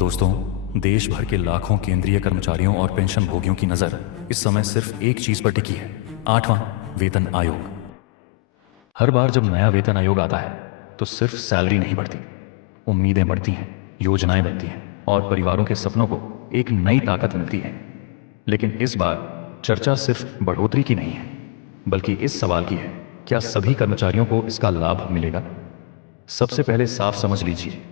दोस्तों, देश भर के लाखों केंद्रीय कर्मचारियों और पेंशन भोगियों की नज़र इस समय सिर्फ एक चीज़ पर टिकी है, 8वां वेतन आयोग। हर बार जब नया वेतन आयोग आता है तो सिर्फ सैलरी नहीं बढ़ती, उम्मीदें बढ़ती हैं, योजनाएं बनती हैं और परिवारों के सपनों को एक नई ताकत मिलती है। लेकिन इस बार चर्चा सिर्फ बढ़ोतरी की नहीं है, बल्कि इस सवाल की है, क्या सभी कर्मचारियों को इसका लाभ मिलेगा? सबसे पहले साफ समझ लीजिए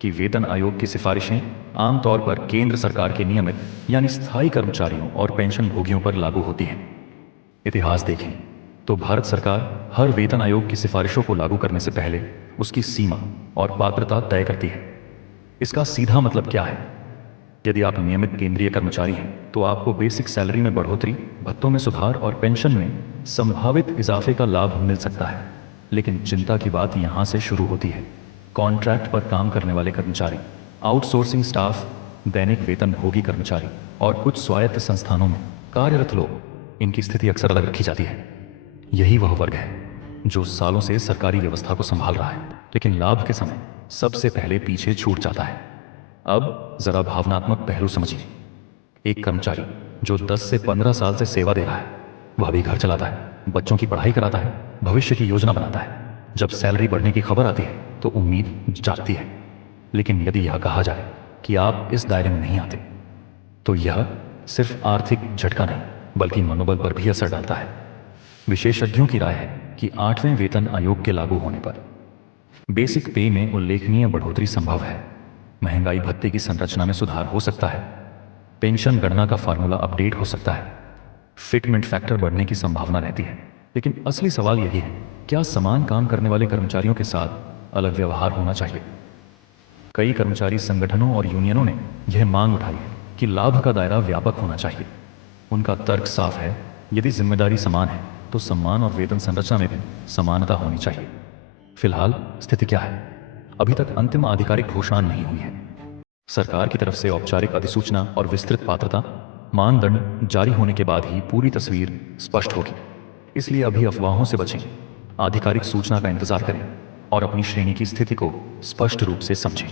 कि वेतन आयोग की सिफारिशें आमतौर पर केंद्र सरकार के नियमित यानी स्थायी कर्मचारियों और पेंशन भोगियों पर लागू होती हैं। इतिहास देखें तो भारत सरकार हर वेतन आयोग की सिफारिशों को लागू करने से पहले उसकी सीमा और पात्रता तय करती है। इसका सीधा मतलब क्या है? यदि आप नियमित केंद्रीय कर्मचारी हैं तो आपको बेसिक सैलरी में बढ़ोतरी, भत्तों में सुधार और पेंशन में संभावित इजाफे का लाभ मिल सकता है। लेकिन चिंता की बात यहाँ से शुरू होती है। कॉन्ट्रैक्ट पर काम करने वाले कर्मचारी, आउटसोर्सिंग स्टाफ, दैनिक वेतन भोगी कर्मचारी और कुछ स्वायत्त संस्थानों में कार्यरत लोग, इनकी स्थिति अक्सर अलग रखी जाती है। यही वह वर्ग है जो सालों से सरकारी व्यवस्था को संभाल रहा है, लेकिन लाभ के समय सबसे पहले पीछे छूट जाता है। अब जरा भावनात्मक पहलू समझिए। एक कर्मचारी जो 10 से 15 साल से सेवा दे रहा है, वह भी घर चलाता है, बच्चों की पढ़ाई कराता है, भविष्य की योजना बनाता है। जब सैलरी बढ़ने की खबर आती है तो उम्मीद जागती है। लेकिन यदि यह कहा जाए कि आप इस दायरे में नहीं आते, तो यह सिर्फ आर्थिक झटका नहीं, बल्कि मनोबल पर भी असर डालता है। विशेषज्ञों की राय है कि 8वें वेतन आयोग के लागू होने पर बेसिक पे में उल्लेखनीय बढ़ोतरी संभव है, महंगाई भत्ते की संरचना में सुधार हो सकता है, पेंशन गणना का फार्मूला अपडेट हो सकता है, फिटमेंट फैक्टर बढ़ने की संभावना रहती है। लेकिन असली सवाल यही है, क्या समान काम करने वाले कर्मचारियों के साथ अलग व्यवहार होना चाहिए? कई कर्मचारी संगठनों और यूनियनों ने यह मांग उठाई है कि लाभ का दायरा व्यापक होना चाहिए। उनका तर्क साफ है, यदि जिम्मेदारी समान है तो सम्मान और वेतन संरचना में भी समानता होनी चाहिए। फिलहाल स्थिति क्या है? अभी तक अंतिम आधिकारिक घोषणा नहीं हुई है। सरकार की तरफ से औपचारिक अधिसूचना और विस्तृत पात्रता मानदंड जारी होने के बाद ही पूरी तस्वीर स्पष्ट होगी। इसलिए अभी अफवाहों से बचें, आधिकारिक सूचना का इंतजार करें और अपनी श्रेणी की स्थिति को स्पष्ट रूप से समझें।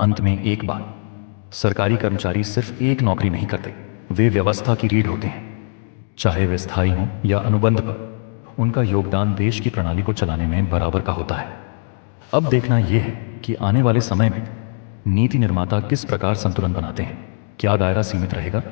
अंत में एक बात, सरकारी कर्मचारी सिर्फ एक नौकरी नहीं करते, वे व्यवस्था की रीढ़ होते हैं। चाहे वे स्थायी हों या अनुबंध पर, उनका योगदान देश की प्रणाली को चलाने में बराबर का होता है। अब देखना यह है कि आने वाले समय में नीति निर्माता किस प्रकार संतुलन बनाते हैं। क्या दायरा सीमित रहेगा